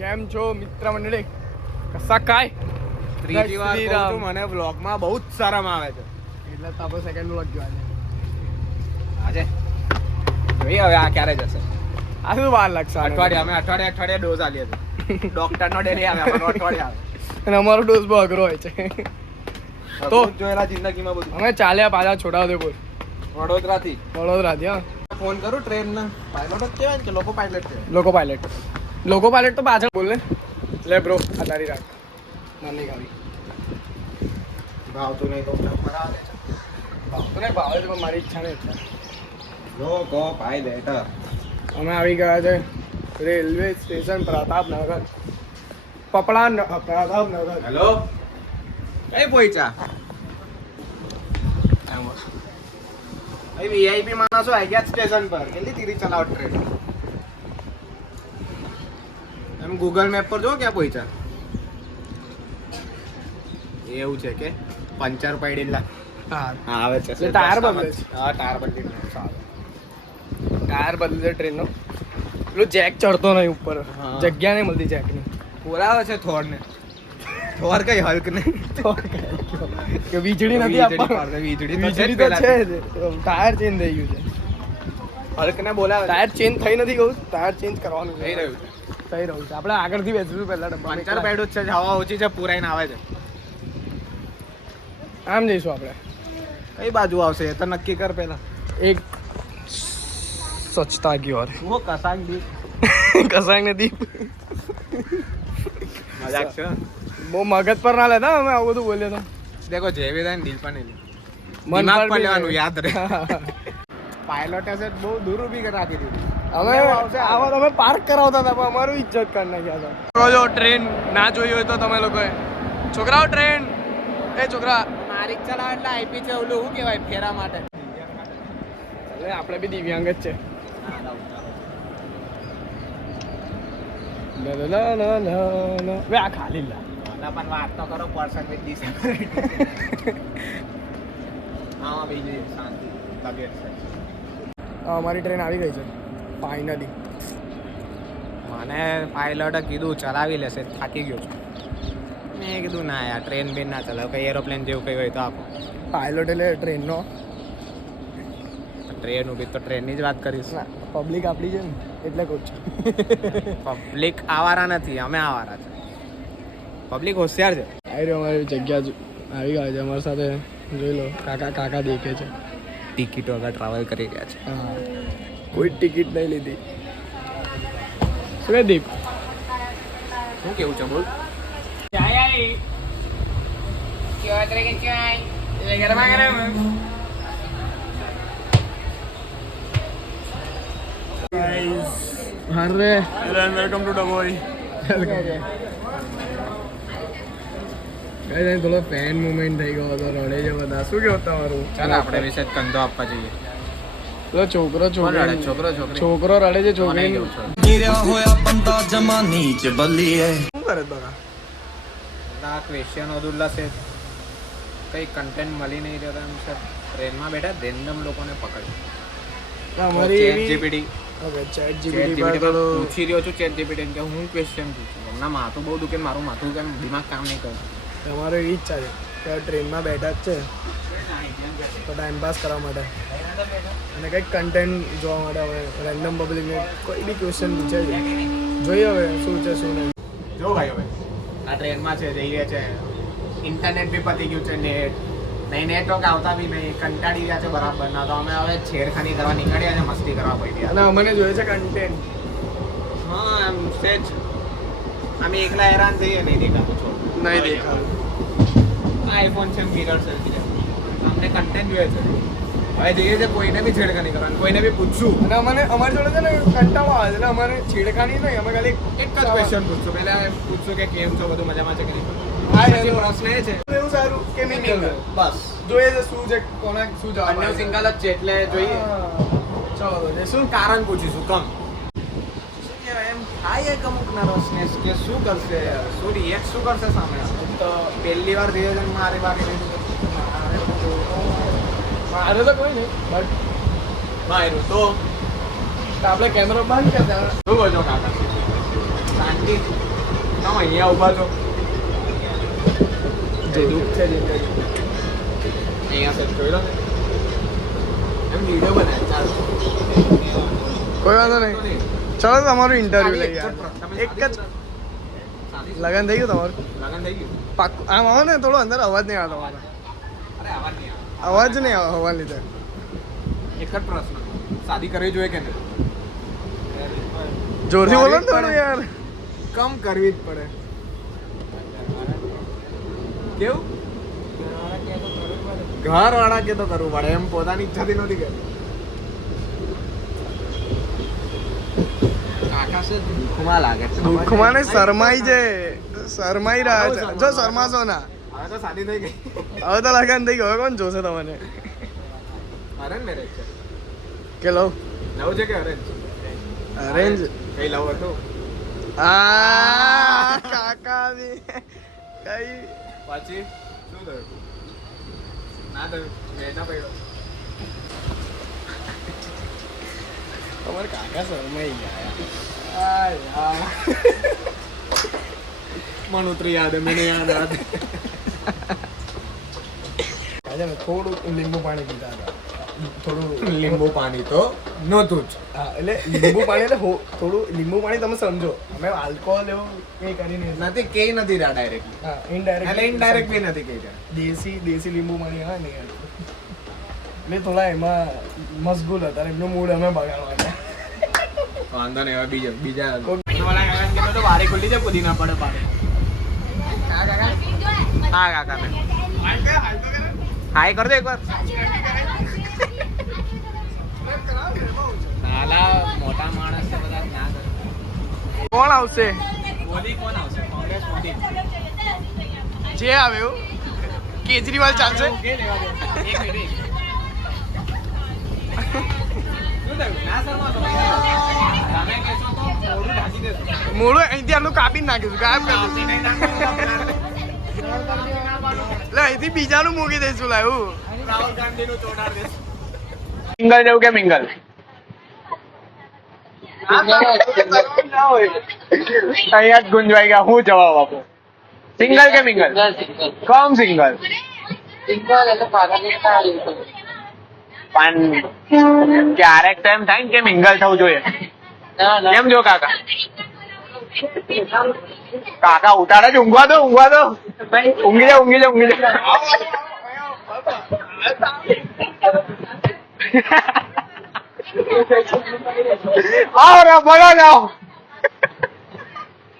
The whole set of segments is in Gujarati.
કેમ છો મિત્ર મંડળી? કસા કાય ત્રીજી વાર કહું છું, મને વ્લોગમાં બહુ જ શરમ આવે છે. એટલે તો આપણે સેકન્ડ વ્લોગ જોવા આજે જોઈએ હવે આ ક્યારે જશે. આ શું વાર લાગશે? અઠવાડિયે ડોઝ આલીએ છે. ડોક્ટરનો ડેલી આવે, અમારો અઠવાડિયે આવે. અને અમારો ડોઝ બહુ અઘરો હોય છે. તો જોયેલા જિંદગીમાં બધું. અમે ચાલ્યા પાછા છોટાઉદેપુર વડોદરાથી હા. ફોન કરું ટ્રેનના પાયલોટ જ કહેવાય ને કે લોકો પાયલટ કહેવાય? લોકો પાયલટ તો પાછળ બોલ ને. લે બ્રો આ તારી રાખ નાની ગાડી ભાવતું નહીં તો ભાવે છે. ભાવતું નહીં ભાવે છે પણ મારી ઈચ્છા નહીં એટલે લોકો પાયલટ. અમે આવી ગયા છે railway station Pratapnagar. Pratapnagar. Hello કઈ પહોંચ્યા? વીઆઈપી માણસો આવી ગયા સ્ટેશન પર. કેટલી ધીરી ચલાવો ટ્રેન. એમ ગૂગલ મેપ પર જો ક્યાં પહોંચ્યા. એવું છે કે પંચર પડેલા. હા આવે છે એટલે ટાયર બદલે છે. હા ટાયર બદલી ટાયર બદલે છે ટ્રેનનો. પેલો જેક ચડતો નહીં ઉપર. હા. જગ્યા નહીં મળતી જેકની. બોલાવે છે થોર ને. થોર કઈ હલ્ક ને કે વીજળી નથી આપવાનું. વીજળી વીજળી તો છે જ. ટાયર ચેન્જ થઈ ગયું છે. હલ્ક ને બોલાવે. ટાયર ચેન્જ થઈ નથી ગયું. ટાયર ચેન્જ કરવાનું થઈ રહ્યું છે. થઈ રહ્યું છે. આપણે આગળથી બેસીશું પહેલા ડબ્બા. પંચર પડ્યું જ છે. હવા ઓછી છે. પુરાઈને આવે છે. આમ જઈશું આપણે. કઈ બાજુ આવશે એ તો નક્કી કર પેલા. એક સ્વચ્છતા કી ઓર. શું કસાંગ દી કસાંગ નદી. મજાક છે. બહુ મગજ પર ના લેતા અમે આવું બધું બોલીએ તો. દેખો જેવી થાય ને દિલ પર નહીં લે. મન દિમાગ પર બી લેવાનું યાદ રહે. હા. પાયલોટે છે બહુ દૂર ઊભી કરી રાખી દીધી. અમે આવા તમે પાર્ક કરાવતા હતા પણ અમારું ઇજ્જત કરી નાખ્યા હતા. જો ટ્રેન ના જોઈ હોય તો તમે લોકોએ. છોકરાઓ ટ્રેન એ છોકરા મારી ચલાવ એટલે આઈપી છે ઓલું શું કહેવાય ફેરા માટે. એટલે આપણે બી દિવ્યાંગ જ છે. વે આ ખાલી લા. પણ વાત તો કરો પર્સન વિથ ડિસેબિલિટી. હા બીજી શાંતિ તબિયત છે. અમારી ટ્રેન આવી ગઈ છે ફાઇનલી. મને પાયલોટે કીધું ચલાવી લેશે થાકી ગયો છું. મેં કીધું ના યાર ટ્રેન બેન ના ચલાવ કઈ એરોપ્લેન જેવું કઈ હોય તો આપો. પાયલોટ એટલે ટ્રેનનો ટ્રેન ઉભી તો ટ્રેનની જ વાત કરીશ. પબ્લિક આપણી છે ને એટલે કહું છું. પબ્લિક આવારા નથી, અમે આવારા છે. પબ્લિક હોશિયાર છે. આવી રહ્યો અમારી જગ્યા આવી ગયા છે અમારી સાથે. જોઈ લો કાકા દેખે છે. ટિકિટો વગર ટ્રાવેલ કરી રહ્યા છે. હા કોઈ ટિકિટ નહીં લીધી. શું કહે દીપ? શું કેવું છે બોલ? અરે વેલકમ ટુ ડબોઈ. થોડો ફેન મુવમેન્ટ થઈ ગયો હતો. રડે છે બધા. શું કેવું તમારું? ચાલ આપણે વિશે કંધો આપવા જઈએ. પેલો છોકરો છોકરો રડે છે. છોકરી શું કરે બકા? આ ક્વેશ્ચન અબ્દુલ્લા છે. કઈ કન્ટેન્ટ મળી નહીં રહ્યો એમ સર. ટ્રેનમાં બેઠા રેન્ડમ લોકોને પકડ. અમારી એવી જીપીટી ઓકે ચેટ જીપીટી પર થોડો પૂછી રહ્યો છું. ચેટ જીપીટી કે હું ક્વેશ્ચન પૂછું. હમણાં માથું બહુ દુખે. મારું માથું કેમ દિમાગ કામ નહીં કરે. તમારો એવી ઈચ્છા છે કે ટ્રેનમાં બેઠા જ છે તો ટાઈમપાસ કરવા માટે અને કંઈક કન્ટેન્ટ જોવા માટે હવે રેન્ડમ પબ્લિકને કોઈ બી ક્વેશ્ચન પૂછે છે. જોઈએ હવે શું છે શું નહીં. જો ભાઈ હવે આ ટ્રેનમાં છે જઈએ છે. ઇન્ટરનેટ બી પતી ગયું છે. નેટવર્ક આવતા બી નહીં. કંટાળી ગયા છે બરાબર ના. તો અમે હવે છેડખાની કરવા નીકળ્યા છે. મસ્તી કરવા પડી અને અમને જોઈએ છે કન્ટેન્ટ. હા એમ સેજ અમે એકલા હેરાન થઈએ નહીં દેખાતું છો. નહીં દેખાતું. આઈફોન છે મિરર સેલ્ફી છે. અમને કન્ટેન્ટ જોઈએ છે. હવે જઈએ છે કોઈને બી છેડખાની કરવાની. કોઈને બી પૂછશું. અને અમારી જોડે છે ને કંટાળો આવે છે એટલે અમારે છેડખાની નહીં. અમે ખાલી એક જ ક્વેશ્ચન પૂછશું. પહેલા પૂછશું કે કેમ છો, બધું મજામાં છે કે નહીં. હા પછી પ્રશ્ન એ છે એવું સારું કે મિનિંગ બસ જોઈએ છે શું છે કોના શું જવાબ અન્ય આવે છે. સિંગલ જ છે એટલે જોઈએ. ચાલો તો શું કારણ પૂછીશું કમ એમ થાય એક અમુક નર્વસનેસ કે શું કરશે, શું રિએક્ટ શું કરશે સામે. તો પહેલી વાર રિએક્શન મારી બાકી મારે તો કોઈ નહીં બટ માર્યું તો આપણે કેમેરો બંધ કરતા. શું કહો છો કાકા? શાંતિ અહીંયા ઊભા છો જો દુઃખ છે જિંદગી અહીંયા સર જોઈ લો ને એમ વિડીયો બનાવે ચાલ કોઈ વાંધો નહીં. ચલો તમારું ઇન્ટરવ્યુ લઈએ. એક જ લગન થઈ ગયું તમારું? લગન થઈ ગયું પાક્કું આમ આવો ને, થોડો અંદર અવાજ નહીં આવતો તમારો. અરે આવા નહીં આવે અવાજ નહીં આવે હવા લીધે. એક જ પ્રશ્ન શાદી કરવી જોઈએ કે નહીં જોરથી બોલો ને થોડું યાર. કમ કરવી જ પડે કેવું ઘર વાળા કે તો કરવું પડે એમ પોતાની ઈચ્છાથી નથી કરવું આકાશ દુઃખમાં લાગે છે દુઃખમાં ને શરમાઈ છે, શરમાઈ રહ્યા છે. જો શરમાશો ના, હવે તો શાદી થઈ ગઈ હવે તો લગન થઈ ગયો. હવે કોણ જોશે તમને? અરેન્જ મેરેજ છે કે લવ લવ છે કે અરેન્જ અરેન્જ? કઈ લવ હતું આ કાકા બી કઈ પછી શું થયું ના થયું વેચા પડ્યો તમારે કાકા શરમાઈ ગયા. મન ઉતરી યાદ મને યાદ આજે મેં થોડું લીંબુ પાણી પીધા હતા. થોડું લીંબુ પાણી તો નહોતું જ હા, એટલે લીંબુ પાણી એટલે થોડું લીંબુ પાણી તમે સમજો. અમે આલ્કોહોલ એવું કંઈ કરીને નથી કે નથી રહ્યા ડાયરેક્ટ હા, એટલે ઇનડાયરેક્ટ ઇનડાયરેક્ટ બી નથી કહી દેશી લીંબુ પાણી હા ને યાર. એટલે થોડા એમાં મશગુલ હતા. એમનો મૂડ અમે બગાડવાના. વાંધો નહીં હવે બીજા તો વારે ખુલ્લી છે પુદીના પડે પાડે હા કાકા ને હાય કર દે એકવાર નાલા મોટા માણસ છે બધા ના કરે કોણ આવશે? મોદી કોણ આવશે કોંગ્રેસ મોદી જે આવે એવું કેજરીવાલ ચાલશે. એક મિનિટ શું થયું ના શર્મા તો તમે કહેશો તો મોડું ઢાંકી દેશો મોડું અહીંથી આટલું કાપી નાખીશું, ગાયબ કરી દઈશું. એટલે અહીંથી બીજાનું મૂકી દઈશું. લાવું રાહુલ ગાંધીનું ચોટાડ દેશો મિંગલ જેવું કે મિંગલ અહીંયા જ ગુંજવાઈ ગયા હું જવાબ આપું સિંગલ કે મિંગલ કમ સિંગલ પણ ક્યારેક તો એમ થાય ને કે મિંગલ થવું જોઈએ કેમ જો કાકા કાકા ઉતારે જ ઊંઘવા દો ઊંઘી જા બોલો જાઓ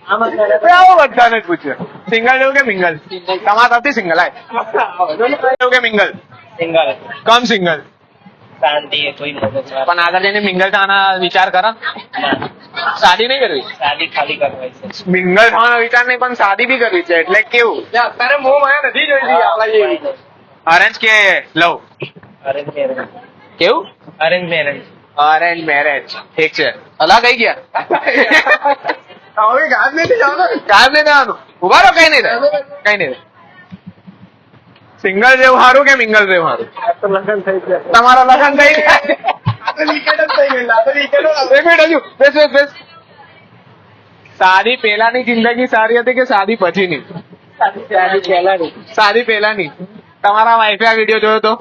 આવો બધાને જ પૂછ્યું સિંગલ જેવું કે મિંગલ તમારા તરફથી સિંગલ આય જેવું કે મિંગલ કમ સિંગલ શાંતિ है कोई मदद नहीं પણ આગળ જઈને મિંગલ થવાના વિચાર કરો શાદી નહીં કરવી शादी खाली करवाई से મિંગલ થવાનો વિચાર નહીં પણ શાદી બી કરવી છે એટલે કેવું અત્યારે મોહ માયા નથી જોઈતી આપણા જેવી અરેન્જ કે લવ अरेंज मैरिज કેવું अरेंज मैरिज અરેન્જ મેરેજ ઠીક છે અલા કઈ ગયા હવે ગામ નહીં જવાનું ઉભા રહો કઈ નહીં થાય સિંગલ જેવું સારું કે મિંગલ જેવું સારું તમારા લગ્ન થઈ ગયા શાદી પહેલાની જિંદગી સારી હતી કે શાદી પછીની શાદી પહેલાની તમારા વાઈફે આ વિડીયો જોયો તો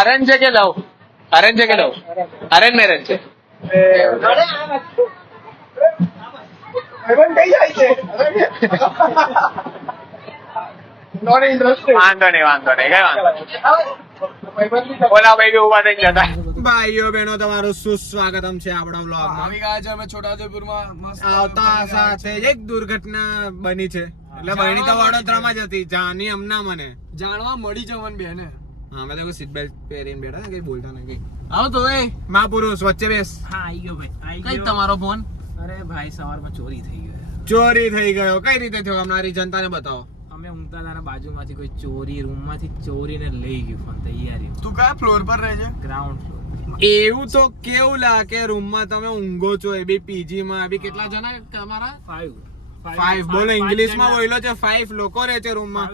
અરેન્જ છે કે લવ અરેન્જ છે કે લવ અરેન્જ મેરેજ છે વાંધો નહીં કઈ વાંધો ઓલા ભાઈ બી ઉભા થઈ જતા ભાઈઓ બહેનો તમારું સુસ્વાગતમ છે આપણા બ્લોગમાં આવી ગયા છે અમે છોટાઉદેપુરમાં મસ્ત આવતા સાથે એક દુર્ઘટના બની છે એટલે બહેની તો વડોદરામાં જ હતી જાની હમણાં મને જાણવા મળી જવાનું બેને. હા મેં તો સીટ બેલ્ટ પહેરીને બેઠા કઈ બોલતા નહીં કઈ આવો તો એ માં પુરુષ વચ્ચે બેસ हाँ आई गयो भाई आई કઈ તમારો ફોન अरे भाई सवाરમાં ચોરી થઈ ગયો ચોરી થઈ ગયો કઈ રીતે થયો અમારી જનતાને બતાવો અમે ઊંઘતા હતા બાજુમાંથી કોઈ ચોરી રૂમમાંથી ચોરીને લઈ ગયું ફોન તૈયારી તું કયા ફ્લોર પર રહે છે? ગ્રાઉન્ડ ફ્લોર એવું તો કેવું લાગે રૂમમાં તમે ઊંઘો છો એ બી પીજી માં બી કેટલા જણા તમારા 5 બોલો ઇંગ્લિશ માં બોલો છે 5 લોકો રહે છે રૂમમાં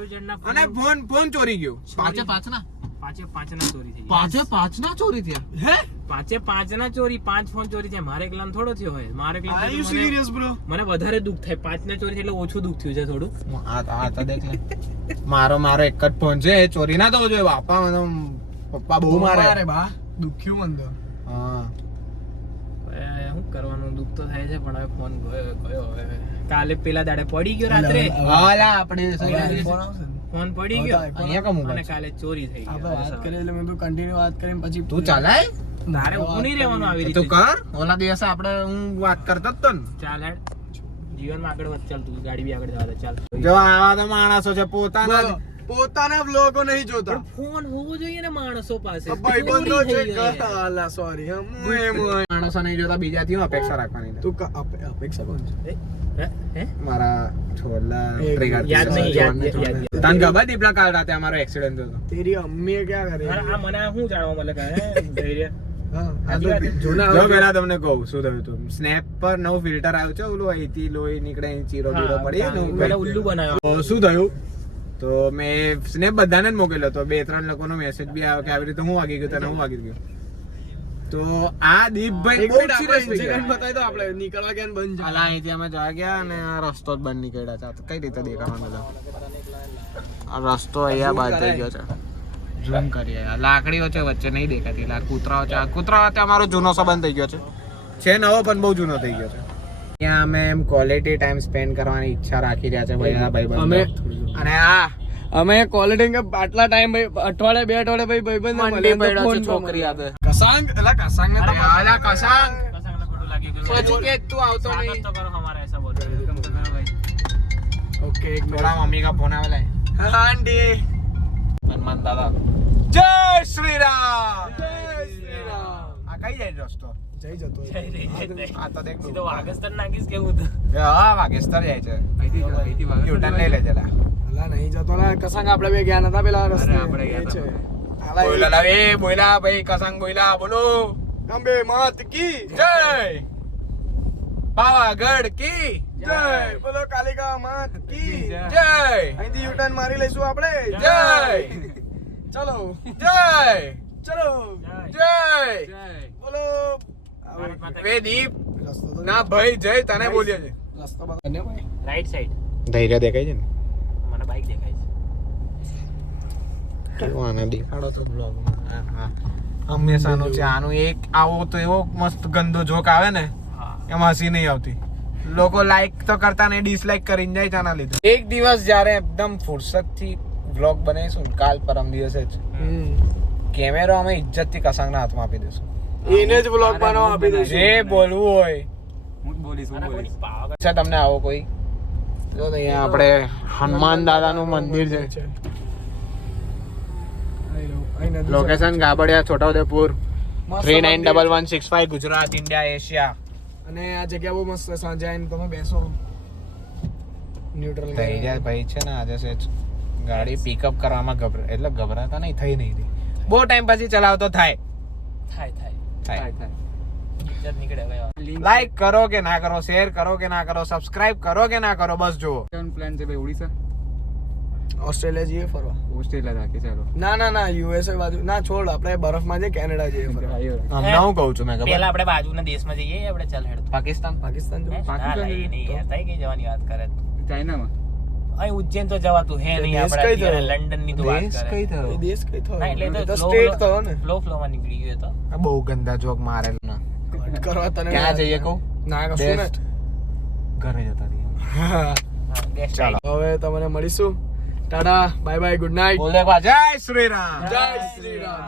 અને ફોન ચોરી ગયો પાંચે પાંચ ના પાંચે પાંચ ના ચોરી થઈ પાંચે પાંચ ના ચોરી થયા હે પાંચ ના ચોરી, 5 ફોન ચોરી છે. મારે એકલાને થોડો થયો હોય. મારે એકલાને આર યુ તો મને- સિરિયસ બ્રો? મને વધારે દુઃખ થાય. 5 ના ચોરી છે એટલે ઓછું દુઃખ થયું છે થોડું. આ તો દેખ લે. મારો એક જ ફોન છે, ચોરી ના થવો જોઈએ. બાપા મને પપ્પા બહુ મારે. બા દુખ્યું મન તો. હા શું કરવાનું, દુઃખ તો થાય છે પણ હવે ફોન ગયો હવે. કાલે પેલા દાડે પડી ગયો રાત્રે, હાલા આપણે ફોન આવશે ને. ફોન પડી ગયો અહીંયા કા મોબાઈલ અને કાલે ચોરી થઈ ગઈ. આપણે વાત કરીએ એટલે મેં તો કન્ટિન્યુ વાત કરીને પછી તું ચલાય તારે ઊભું નહીં રહેવાનું આવી તું રીતે. કર. ઓલા દિવસે આપણે હું વાત કરતો જ તો ને. ચાલ હેડ, જીવનમાં આગળ વધ. ચાલ તું ગાડી બી આગળ જવા દે. ચાલ જો આવા તો માણસો છે પોતાના જ. પોતાના વ્લોગો નહીં જોતા. પણ ફોન હોવો જોઈએ ને માણસો પાસે. ભાઈબંધો ચોરી છે થઈ ગઈ યાર. અલા સોરી માણસો નહીં જોતા, બીજાથી હું અપેક્ષા રાખવાની છે? તું અપેક્ષા કોણ છે? હે? મારા છોડલા એ trigger યાદ થી નહીં, જોડને યાદ. છોડને. તને ખબર દીપલા કાલ રાતે અમારો એક્સિડન્ટ થયો તેરી અમ્મીએ ક્યાં કરે? અરે આ મને શું જાણવા મળે કે હે ધૈર્ય. હા, આ સાચી વાત તો છે. જૂના જો પેલા તમને કહું શું થયું હતું. સ્નેપ પર નવું ફિલ્ટર આવ્યું છે, ઓલું અહીંથી લોહી નીકળે, અહીં ચીરો બીરો પડી ને એવું પેલા કંઈક. ઉલ્લુ બનાવ્યો. તો શું થયું, તો મેં સ્નેપ બધાને જ મોકલ્યો હતો. 2-3 લોકોનો મેસેજ બી આવ્યો કે આવી રીતે હું વાગી ગયો, તને હું વાગી ગયો. તો આ દીપભાઈ એક બહુ મિનિટ આપણે serious થઈ incident ગયા. બતાવી દો આપણે નીકળવા ગયા ને બંધ છે. અલા અહીંથી અમે જવા ગયા અને આ રસ્તો જ બંધ નીકળ્યા છે. તો કઈ રીતે દેખાવાનો હતો? આ રસ્તો અહીંયા બંધ થઈ ગયો છે. ઝૂમ કરીએ. આ લાકડીઓ છે વચ્ચે નહીં દેખાતી. એટલે આ કૂતરાઓ છે. આ કૂતરાઓ વચ્ચે અમારો જૂનો સંબંધ થઈ ગયો છે નવો પણ બહુ જૂનો થઈ ગયો છે. ત્યાં અમે એમ ક્વોલિટી ટાઈમ સ્પેન્ડ કરવાની ઈચ્છા રાખી રહ્યા છે ભાઈ અમે- અને આ અમે ક્વોલિટી કે આટલા ટાઈમ અઠવાડિયે 2 અઠવાડિયે ભાઈબંધ મંડી પડ્યો છે છોકરી આપે. કસાંગ એલા કસાંગ ને તો અલા કસાંગ કસાંગને ખોટું લાગી ગયું. પછી કે તું આવતો स्वागत નહીં. तो करो हमारा ऐसा बोल रहे हो. तो करो भाई. ઓકે એક થોડા મમ્મી કા ફોન આવેલા મિનિટ આંટી હનુમાન દાદા જય શ્રી રામ. જય શ્રી રામ. આ કઈ જાય રસ્તો? જઈ જતો જય રે, જય રે. આ તો દેખ સીધો વાગસ્તર નાખીશ કેવું હતું. હા વાગેસ્તર જાય છે. યુટર્ન લઈ લેજે લા. અલા નહીં જતો લા કસાંગ આપણે બે ગયા નતા પેલા રસ્તે આપણે ગયા એ છે. હતા. અલા બોયલા લા એ બોયલા ભાઈ કસંગ બોયલા બોલો અંબે માત કી જય પાવાગઢ કી જય બોલો કાલિકા માત કી જય અહીંથી યુટર્ન મારી લઈશું આપણે જય ચલો જય ચલો જય બોલો ભારત માતા વે દીપ રસ્તો તો ના ભાઈ જય તને બોલ્યો છે. રસ્તો બતાને ભાઈ રાઈટ સાઈડ ધૈર્ય દેખાય છે ને મને બાઈક દેખાય છે. કેવો આને દેખાડો તો બ્લોગમાં. હા હંમેશાનું છે આનું. એક આવો તો એવો મસ્ત ગંદો જોક આવે ને હા. એમાં હસી નહીં આવતી. લોકો લાઈક તો કરતા ને ડિસલાઈક કરીને જાય છે આના લીધે. એક દિવસ જ્યારે એકદમ ફુરસતથી વ્લોગ બનાવીશું ને, કાલ પરમ દિવસે જ કેમેરો અમે ઇજ્જતથી કસાંગના હાથમાં આપી દઈશું. એને જ બ્લોગ બનાવવા આપી દઈશું જે બોલવું હોય અને કોની પાવાગઢ છે તમને આવો કોઈ તો અહીંયા આપણે હનુમાન દાદાનું મંદિર છે. Location Gabadiya Chhota Udepur 391165 Gujarat India Asia. અને આ જગ્યા બહુ મસ્ત છે. સાંજે આવીને તમે બેસો ન્યુટ્રલ થઈ જાય ભાઈ છે ને આજે સેજ ગાડી પિકઅપ કરવામાં એટલે ગભરાતા નહીં થઈ નહીં રહી. બહુ ટાઈમ પછી ચલાવતો થાય થાય ઇજ્જત નીકળે હવે. લાઈક કરો કે ના કરો, શેર કરો કે ના કરો, સબસ્ક્રાઇબ કરો કે ના કરો, બસ જુઓ. પ્લાન છે ભાઈ ઓડિશા ઓસ્ટ્રેલિયા જઈએ ફરવા. ઓસ્ટ્રેલિયા રાખી ચાલો ના યુએસએ બાજુ ના છોડ આપણે બરફમાં જઈએ કેનેડા જઈએ ફરવા. હમણાં હું કહું છું મેં ખબર પેલા આપણે બાજુના દેશમાં જઈએ આપણે. ચાલ હેડ. પાકિસ્તાન પાકિસ્તાન જવું? ના ના, એ નહીં યાર. તઈ કઈ જવાની વાત કરે. ચાઇનામાં અહીં ઉજ્જૈન તો જવાતું હે નહીં. દેશ આપણે કઈ થયો? લંડન ની તો વાત દેશ કરે. કઈ થયો? એ દેશ કઈ થયો? ના, એટલે એ તો તો સ્ટેટ થયો ને. ફ્લો માં નીકળી ગયો તો. આ બહુ ગંદા જોક મારેલ ના. કટ કરવા તને ક્યાં જઈએ કહું? ના કશું ને. Best. ઘરે જતા રહીએ. હા. હા, guest ચાલો. હવે તમને મળીશું. Tata bye bye good night બોલ દે જય શ્રી રામ. જય શ્રી રામ.